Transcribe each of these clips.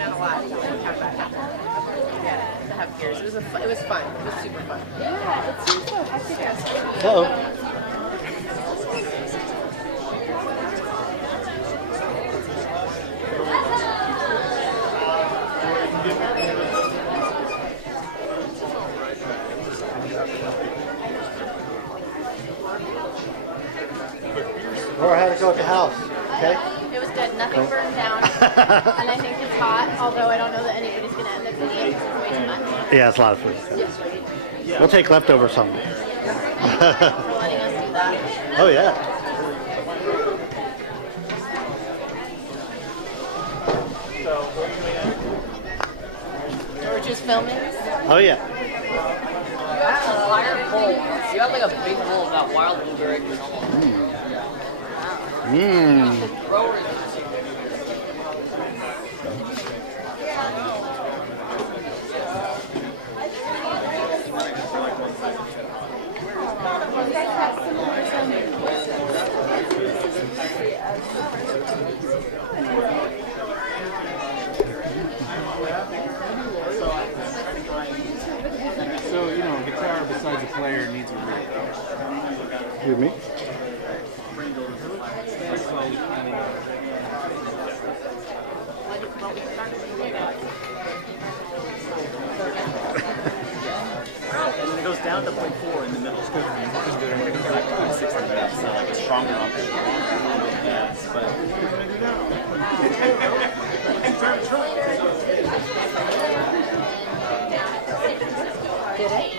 out a lot to have that happen. Yeah, to have peers. It was fun. It was super fun. Yeah, it seems so hectic. Hello. Laura, how'd it go at the house? Okay? It was good. Nothing burned down. And I think it's hot, although I don't know that anybody's going to end up eating it because it's way too much. Yeah, it's a lot of food. We'll take leftover some. For letting us do that. Oh, yeah. We're just filming. Oh, yeah. That's a fire bowl. You have like a big bowl of that wild blueberry granola. Mmm. So, you know, a guitar besides a player needs a rig. Excuse me? And it goes down to 0.4 in the middle. It's good. When it goes back to 0.6, it's like a stronger on it. Yes, but Did it?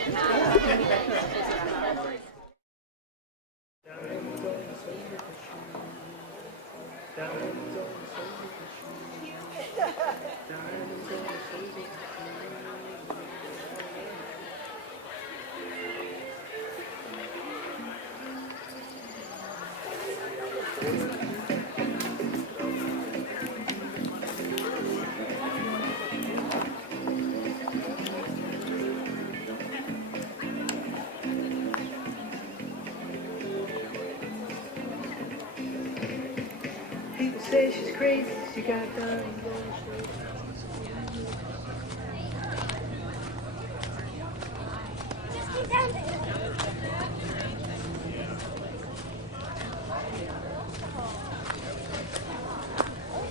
People say she's crazy, she got done.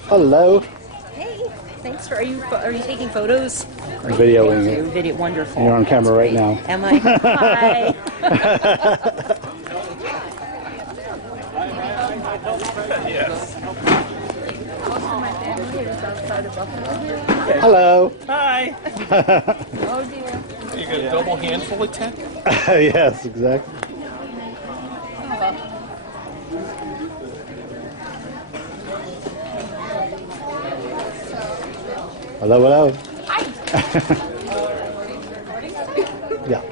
Hello. Hey, thanks for. Are you taking photos? I'm videoing You're it. video wonderful. You're on camera right now. Am I? Hi. Hello. Hi! Oh dear. You got a double handful of tech? Yes, exactly. Hello, hello. Hi. Yeah.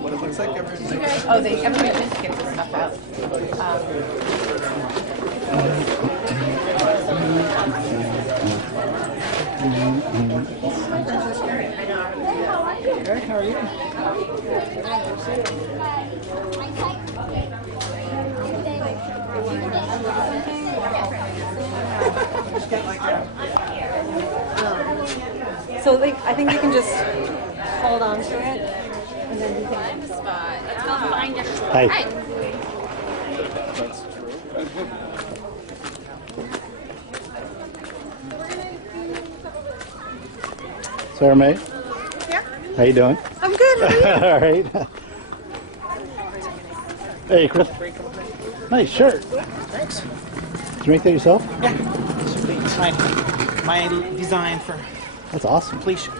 What it looks like everything. Oh, everybody just get this stuff out. Eric, how are you? So like, I think you can just hold on to it, and then you can. Let's go find it. Hi. Hi. Sarah May? Yeah. How you doing? I'm good. All right. Hey, Chris. Nice shirt. Thanks. Did you make that yourself? Yeah. It's my design for That's awesome. completion.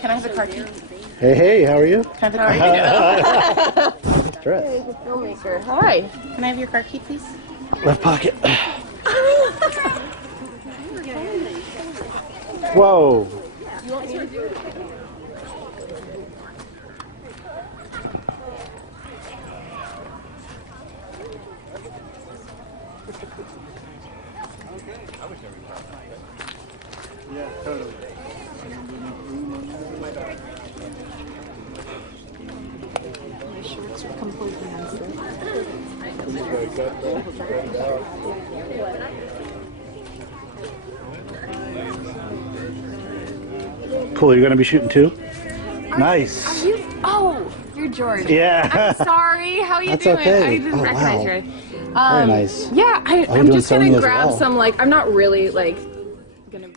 Can I have a car key? Hey, hey, how are you? How are you? Dress. The filmmaker. Hi. Can I have your car key, please? Left pocket. Whoa. You want me to do it? Yeah, totally. looks completely nice. Cool. You're gonna be shooting too. Nice. Are you? Oh, you're George. Yeah. I'm sorry. How you That's doing? okay. I didn't Oh, recognize wow. you. Very nice. Yeah, you're I'm doing just gonna Sony as grab well. some. Like, I'm not really like gonna.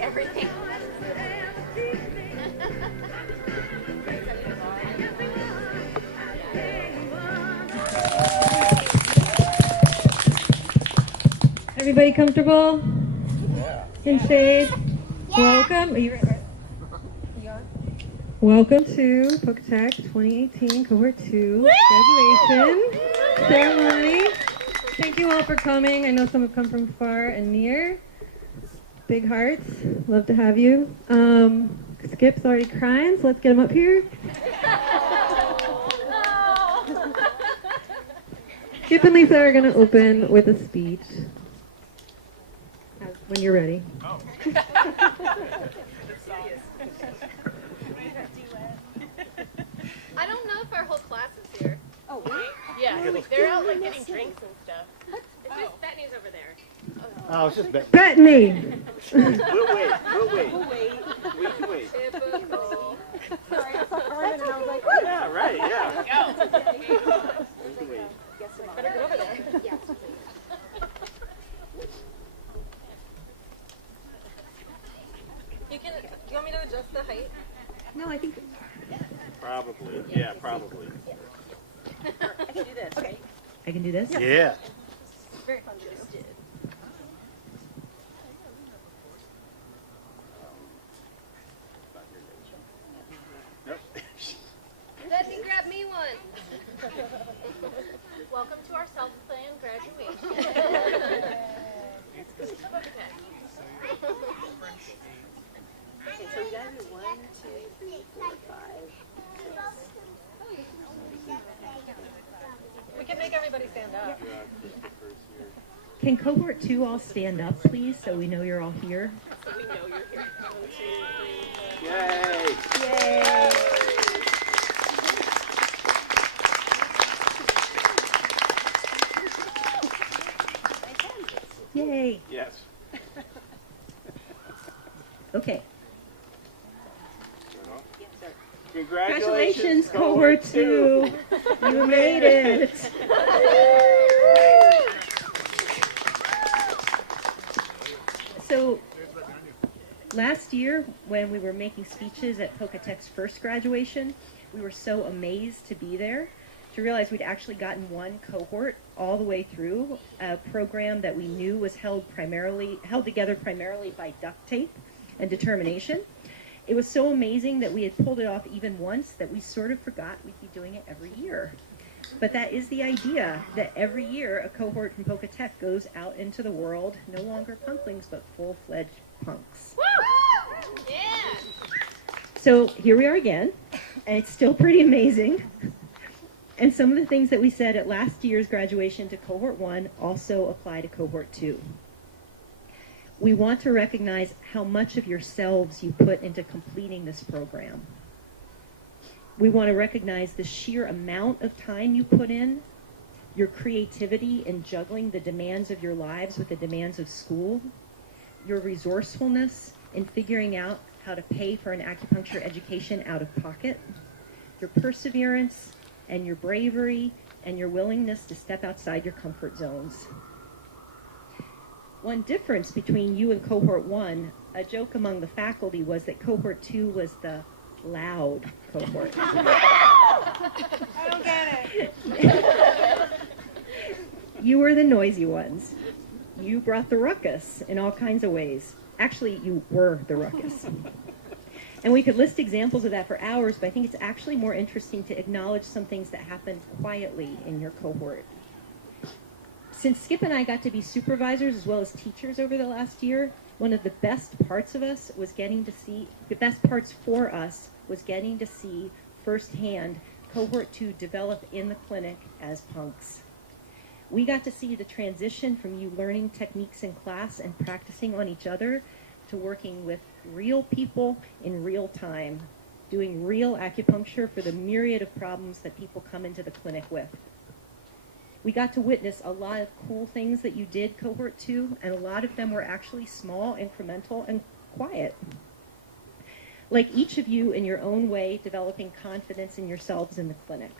Everything. Everybody comfortable? In shade? Welcome. Are you ready? Welcome to POCA Tech 2018 Cohort 2 graduation ceremony. Thank you all for coming. I know some have come from far and near. Big hearts. Love to have you. Skip's already crying, so let's get him up here. Skip and Lisa are going to open with a speech. When you're ready. I don't know if our whole class is here. Oh, really? Yeah, they're out like getting drinks and stuff. It's just Bethany's over there. Oh, it's just bad. Bethany! We'll wait. We can wait. Typical. Yeah, right, yeah. We can wait. Better go over there. Yeah. You can. Do you want me to adjust the height? No, I think. Probably. Yeah, probably. I can do this. Okay. I can do this? Yeah. Very fun to do. Bethany, grab me one. Welcome to our self-planned graduation. Okay, so we gotta do 1, 2, 3, 4, 5, 6. We can make everybody stand up. Can cohort 2 all stand up, please, so we know you're all here? So we know you're here. 1, 2, 3. Yay! Yay! Yay! Yes. Okay. Congratulations, cohort 2! You made it! So, last year, when we were making speeches at POCA Tech's first graduation, we were so amazed to be there, to realize we'd actually gotten one cohort all the way through a program that we knew was held together primarily by duct tape and determination. It was so amazing that we had pulled it off even once that we sort of forgot we'd be doing it every year. But that is the idea, that every year a cohort from POCA Tech goes out into the world, no longer punklings, but full-fledged punks. Woo! Yeah! So here we are again, and it's still pretty amazing. And some of the things that we said at last year's graduation to cohort 1 also apply to cohort 2. We want to recognize how much of yourselves you put into completing this program. We want to recognize the sheer amount of time you put in, your creativity in juggling the demands of your lives with the demands of school, your resourcefulness in figuring out how to pay for an acupuncture education out of pocket, your perseverance and your bravery and your willingness to step outside your comfort zones. One difference between you and cohort 1, a joke among the faculty was that cohort 2 was the loud cohort. I don't get it. You were the noisy ones. You brought the ruckus in all kinds of ways. Actually, you were the ruckus. And we could list examples of that for hours, but I think it's actually more interesting to acknowledge some things that happened quietly in your cohort. Since Skip and I got to be supervisors as well as teachers over the last year, one of the best parts for us was getting to see firsthand cohort 2 develop in the clinic as punks. We got to see the transition from you learning techniques in class and practicing on each other to working with real people in real time, doing real acupuncture for the myriad of problems that people come into the clinic with. We got to witness a lot of cool things that you did, cohort 2, and a lot of them were actually small, incremental, and quiet. Like each of you in your own way, developing confidence in yourselves in the clinic.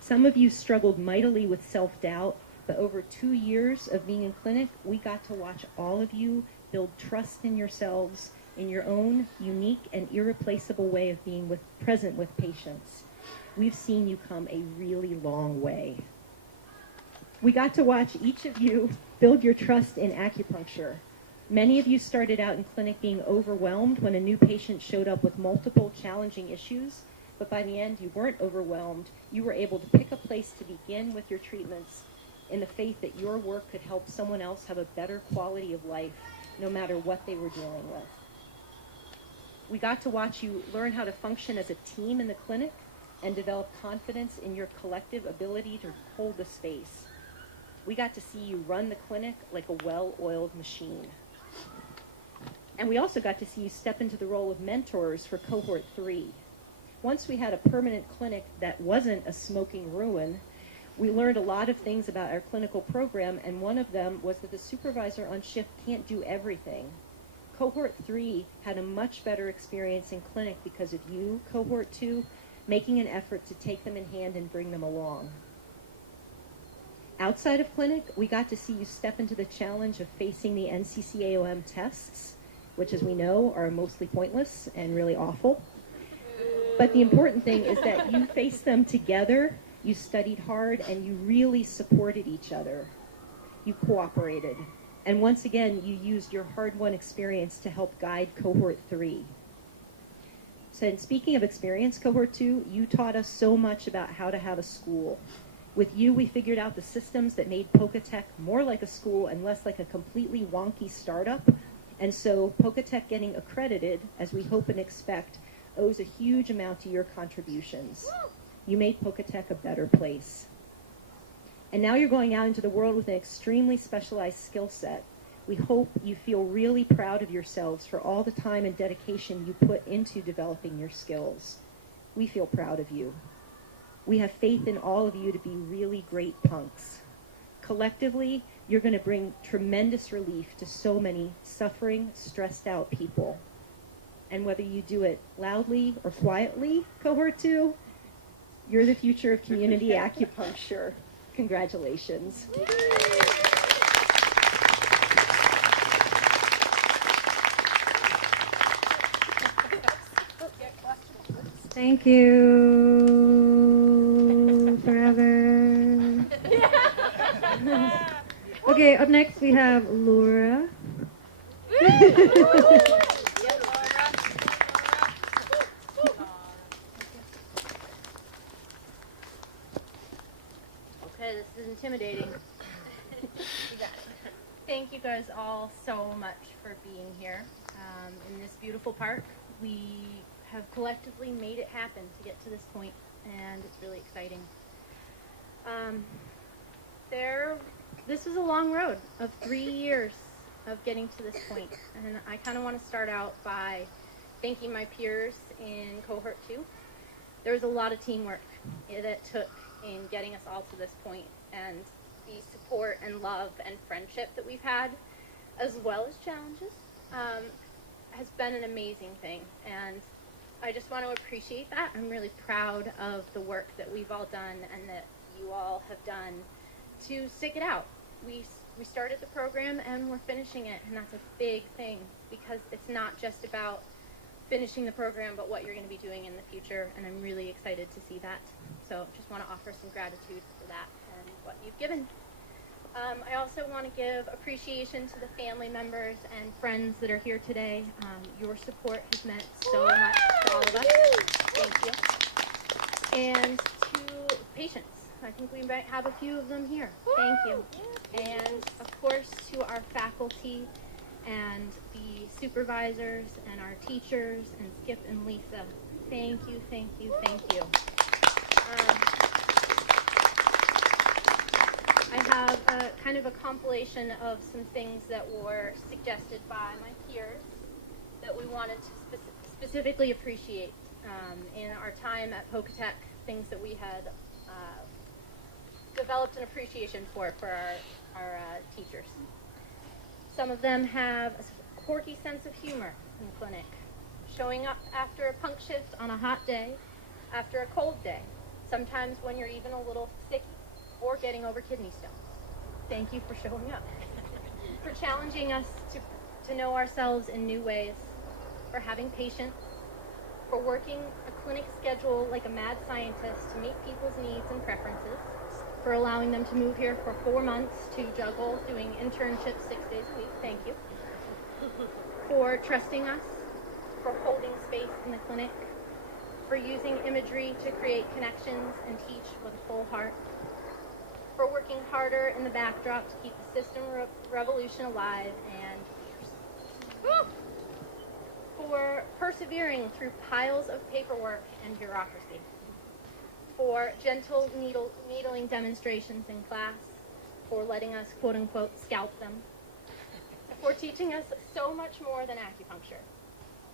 Some of you struggled mightily with self-doubt, but over 2 years of being in clinic, we got to watch all of you build trust in yourselves in your own unique and irreplaceable way of being present with patients. We've seen you come a really long way. We got to watch each of you build your trust in acupuncture. Many of you started out in clinic being overwhelmed when a new patient showed up with multiple challenging issues, but by the end you weren't overwhelmed. You were able to pick a place to begin with your treatments in the faith that your work could help someone else have a better quality of life, no matter what they were dealing with. We got to watch you learn how to function as a team in the clinic and develop confidence in your collective ability to hold the space. We got to see you run the clinic like a well-oiled machine. And we also got to see you step into the role of mentors for cohort 3. Once we had a permanent clinic that wasn't a smoking ruin, we learned a lot of things about our clinical program, and one of them was that the supervisor on shift can't do everything. Cohort 3 had a much better experience in clinic because of you, cohort 2, making an effort to take them in hand and bring them along. Outside of clinic, we got to see you step into the challenge of facing the NCCAOM tests, which, as we know, are mostly pointless and really awful. But the important thing is that you faced them together, you studied hard, and you really supported each other. You cooperated. And once again, you used your hard-won experience to help guide cohort 3. So, and speaking of experience, cohort 2, you taught us so much about how to have a school. With you, we figured out the systems that made POCA Tech more like a school and less like a completely wonky startup. And so POCA Tech getting accredited, as we hope and expect, owes a huge amount to your contributions. You made POCA Tech a better place. And now you're going out into the world with an extremely specialized skill set. We hope you feel really proud of yourselves for all the time and dedication you put into developing your skills. We feel proud of you. We have faith in all of you to be really great punks. Collectively, you're going to bring tremendous relief to so many suffering, stressed out people. And whether you do it loudly or quietly, cohort 2, you're the future of community acupuncture. Congratulations. Thank you forever. Okay, up next we have Laura. Okay, this is intimidating. You got it. Thank you guys all so much for being here in this beautiful park. We have collectively made it happen to get to this point, and it's really exciting. This is a long road of 3 years of getting to this point, and I kind of want to start out by thanking my peers in cohort 2. There was a lot of teamwork that took in getting us all to this point, and the support and love and friendship that we've had, as well as challenges, has been an amazing thing, and I just want to appreciate that. I'm really proud of the work that we've all done and that you all have done to stick it out. We We started the program and we're finishing it, and that's a big thing because it's not just about finishing the program, but what you're going to be doing in the future, and I'm really excited to see that. So just want to offer some gratitude for that and what you've given. I also want to give appreciation to the family members and friends that are here today. Your support has meant so much to all of us. Thank you. And to patients. I think we might have a few of them here. Thank you. And of course to our faculty and the supervisors and our teachers and Skip and Lisa. Thank you, thank you, thank you. I have a kind of a compilation of some things that were suggested by my peers that we wanted to specifically appreciate in our time at POCA Tech, things that we had developed an appreciation for our teachers. Some of them have a quirky sense of humor in the clinic, showing up after a punk shift on a hot day, after a cold day, sometimes when you're even a little sick or getting over kidney stones. Thank you for showing up, for challenging us to know ourselves in new ways, for having patience, for working a clinic schedule like a mad scientist to meet people's needs and preferences, for allowing them to move here for 4 months to juggle doing internships 6 days a week. Thank you. For trusting us, for holding space in the clinic, for using imagery to create connections and teach with a full heart, for working harder in the backdrop to keep the system revolution alive, and for persevering through piles of paperwork and bureaucracy, for gentle needling demonstrations in class, for letting us quote-unquote scalp them, for teaching us so much more than acupuncture,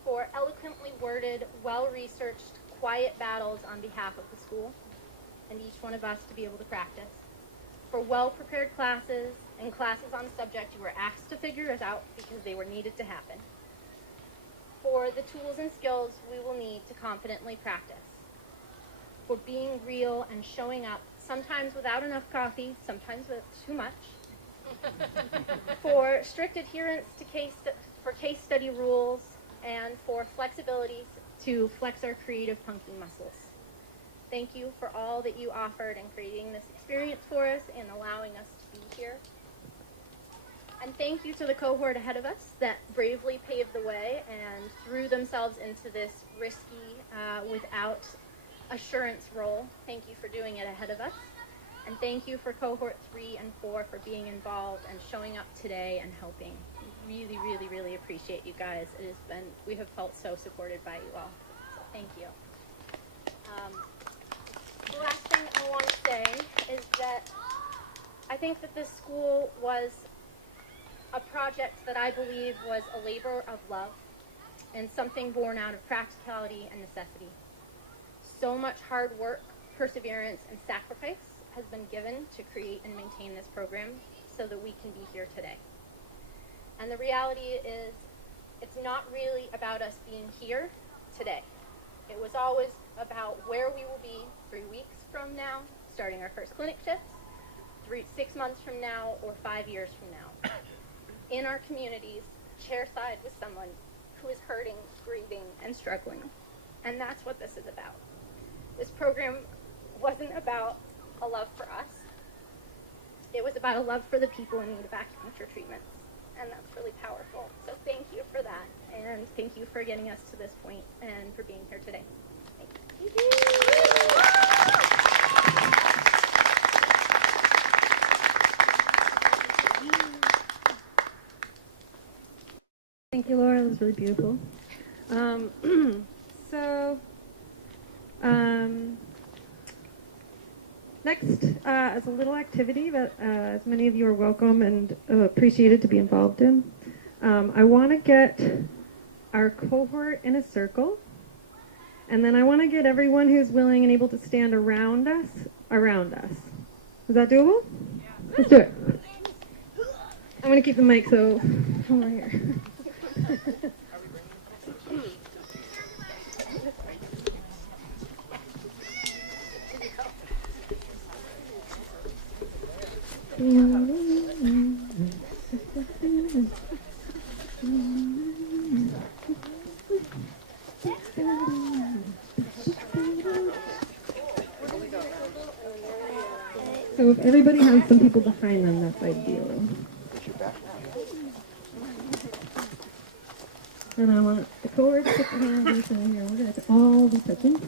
for eloquently worded, well-researched, quiet battles on behalf of the school and each one of us to be able to practice, for well-prepared classes and classes on subject you were asked to figure us out because they were needed to happen, for the tools and skills we will need to confidently practice, for being real and showing up, sometimes without enough coffee, sometimes with too much, for strict adherence to case study rules, and for flexibility to flex our creative punking muscles. Thank you for all that you offered in creating this experience for us and allowing us to be here. And thank you to the cohort ahead of us that bravely paved the way and threw themselves into this risky, without assurance role. Thank you for doing it ahead of us. And thank you for cohort 3 and 4 for being involved and showing up today and helping. Really, really, really appreciate you guys. We have felt so supported by you all. So thank you. The last thing I want to say is that I think that this school was a project that I believe was a labor of love and something born out of practicality and necessity. So much hard work, perseverance, and sacrifice has been given to create and maintain this program so that we can be here today. And the reality is, it's not really about us being here today. It was always about where we will be 3 weeks from now, starting our first clinic shifts, 6 months from now, or 5 years from now. In our communities, chair-side with someone who is hurting, grieving, and struggling. And that's what this is about. This program wasn't about a love for us. It was about a love for the people in need of acupuncture treatments. And that's really powerful. So thank you for that. And thank you for getting us to this point and for being here today. Thank you. Thank you, Laura. That was really beautiful. Next, as a little activity that as many of you are welcome and appreciated to be involved in, I want to get our cohort in a circle, and then I want to get everyone who's willing and able to stand around us. Is that doable? Yeah. Let's do it. I'm going to keep the mic so over here. everybody has some people behind them, that's ideal. And I want the cohort to put their hands in here. We're going to all be touching.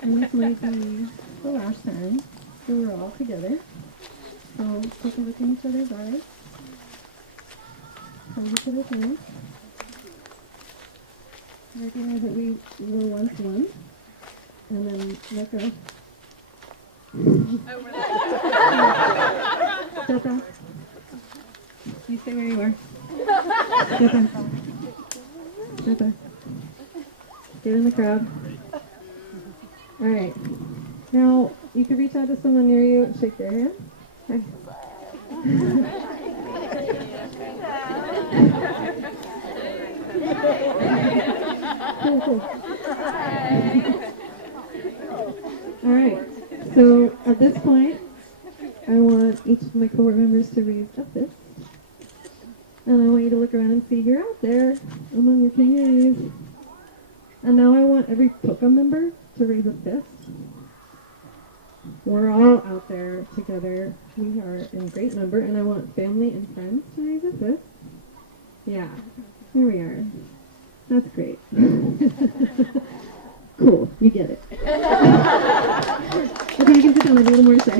And this might be the last time that we're all together. So take a look in each other's eyes. Hold each other's hands. Recognize that we were once one. And then let go. Step back. You stay where you are. Step back. Step back. Get in the crowd. Alright. Now, you can reach out to someone near you and shake their hand. Hi. Cool. Alright. So, at this point, I want each of my cohort members to raise a fist. And I want you to look around and see you're out there among your communities. And now I want every POCA member to raise a fist. We're all out there together. We are in great number. And I want family and friends to raise a fist. Yeah, here we are. That's great. Cool, you get it. Okay, you can sit down. I have a little more to say.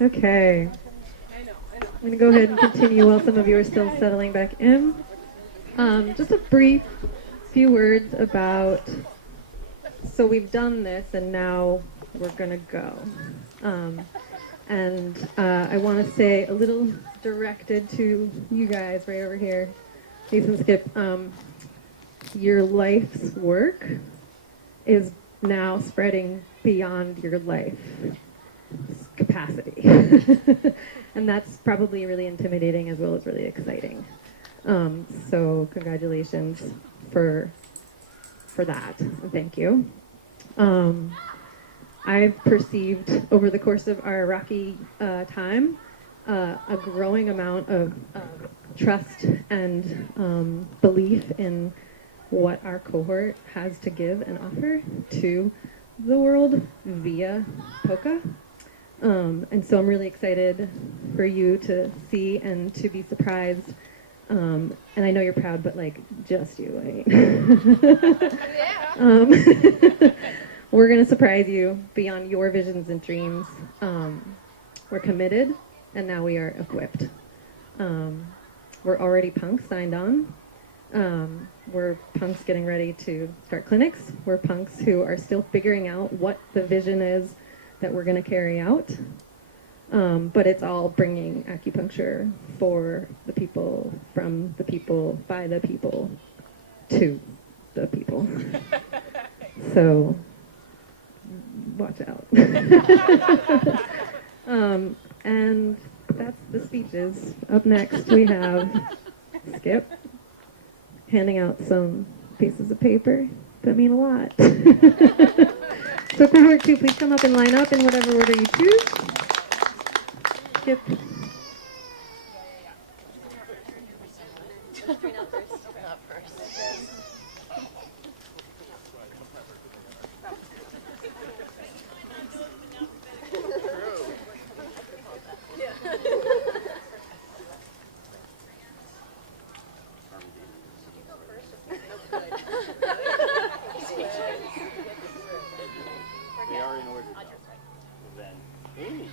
Okay. I'm going to go ahead and continue while some of you are still settling back in. Just a brief few words about, so we've done this and now we're going to go. I want to say a little directed to you guys right over here, Jason and Skip, your life's work is now spreading beyond your life capacity. And that's probably really intimidating as well as really exciting. So congratulations for that, and thank you. I've perceived over the course of our rocky time a growing amount of trust and belief in what our cohort has to give and offer to the world via POCA. And so I'm really excited for you to see and to be surprised. And I know you're proud, but like just you, right? We're going to surprise you beyond your visions and dreams. We're committed, and now we are equipped. We're already punks signed on. We're punks getting ready to start clinics. We're punks who are still figuring out what the vision is that we're going to carry out. But it's all bringing acupuncture for the people, from the people, by the people, to the people. So, watch out. And that's the speeches. Up next we have Skip handing out some pieces of paper that mean a lot. So cohort 2, please come up and line up in whatever order you choose. Skip. We are in order. Then. Amy.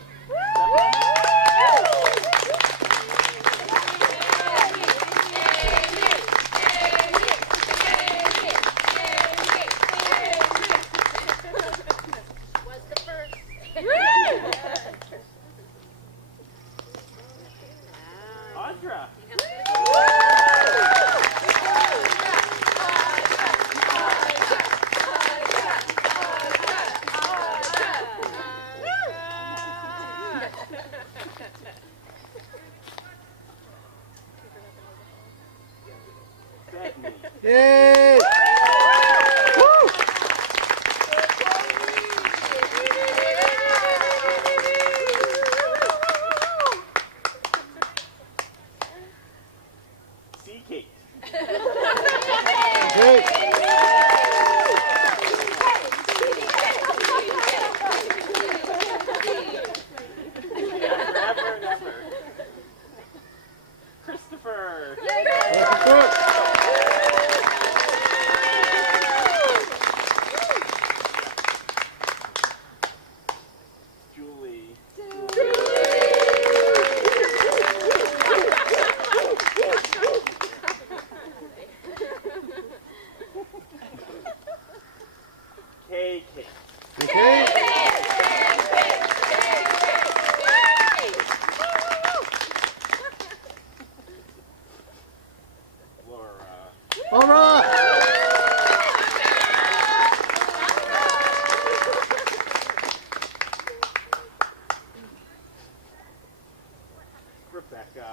Yay! Woo! See Kate. Great. Never, never. Christopher. Julie. KK. Okay. Laura. All right. Rebecca.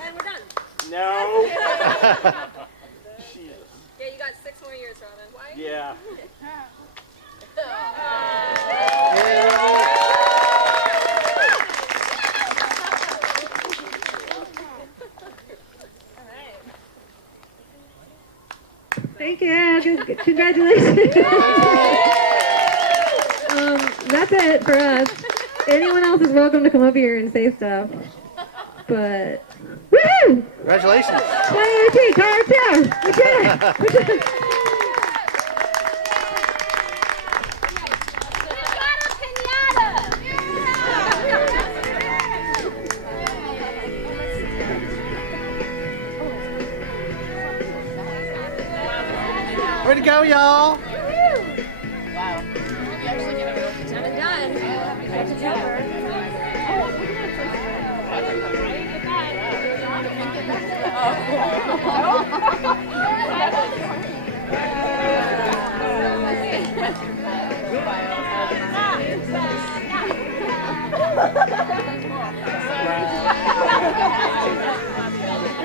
And we're done. No. Jesus. Yeah, you got 6 more years, Robin. Why? Yeah. Thank you. Congratulations. That's it for us. Anyone else is welcome to come up here and say stuff. But woo! Congratulations. 2018 cohort 2. We did it. We did it. Way to go, y'all.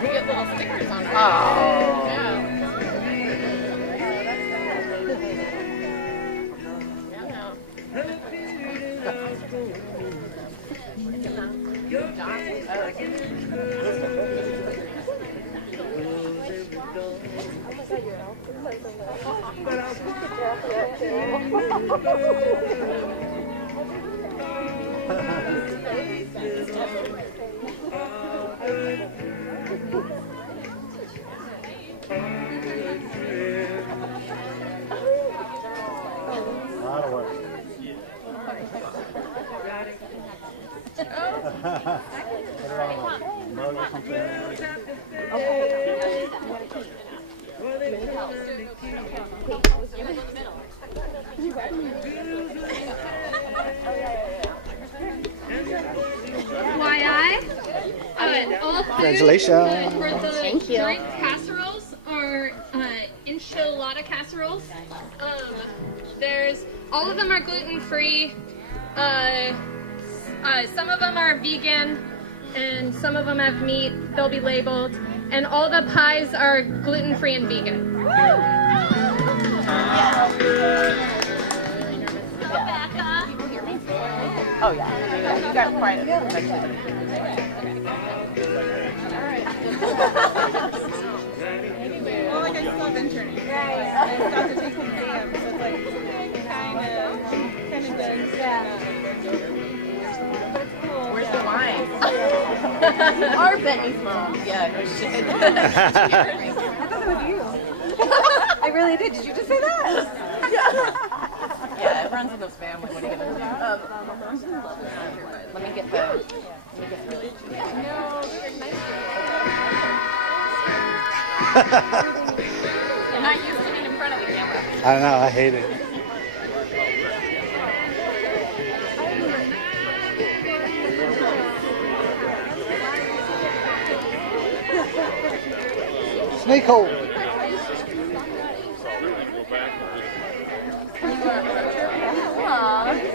Get little stickers on it. Oh. A lot of work. Put it on a mug or something. All food Congratulations. for the drink casseroles are enchilada casseroles. There's all of them are gluten free. Some of them are vegan, and some of them have meat. They'll be labeled, and all the pies are gluten free and vegan. Oh yeah. You got quite a section. Well, like I still have interning. Right. I still have to take some exams, so it's like kind of done. Yeah. Where's the wine? Our Benny's mom. Yeah, no shit. I thought that was you. I really did. Did you just say that? Yeah, it runs in those families. What are you gonna do? Let me get the. No, they're nice. You're not used to being in front of the camera. I don't know, I hate it. Snake hole. Aw.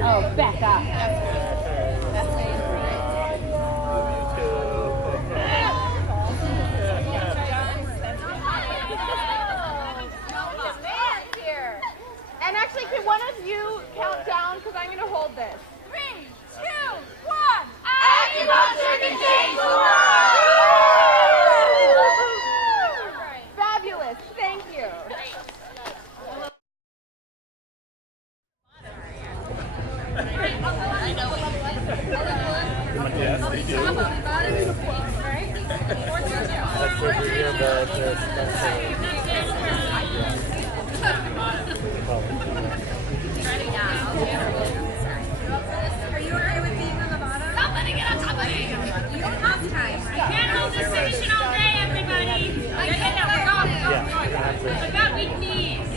Oh, back up. And actually, can one of you count down? Because I'm going to hold this. 3, 2, 1. Acupuncture can change the world! Fabulous. Thank you. Yes, they do. That's what we hear about Are you okay with being on the bottom? Somebody get on top of me! You don't have time. I can't hold this position all day, everybody! I can't, we're going. I've got weak knees.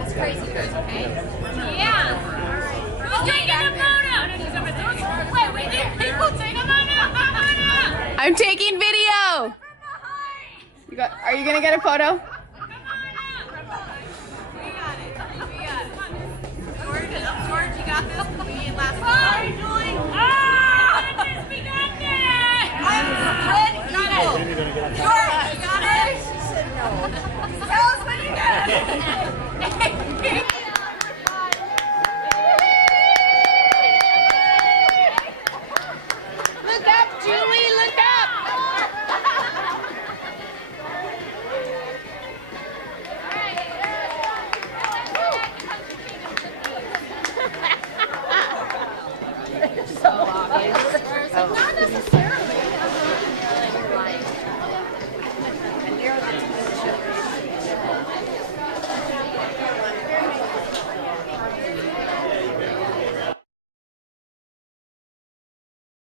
It's crazy, okay? Yeah! Who's taking a photo? Wait, we need people take a photo! I'm taking video. Are you gonna get a photo?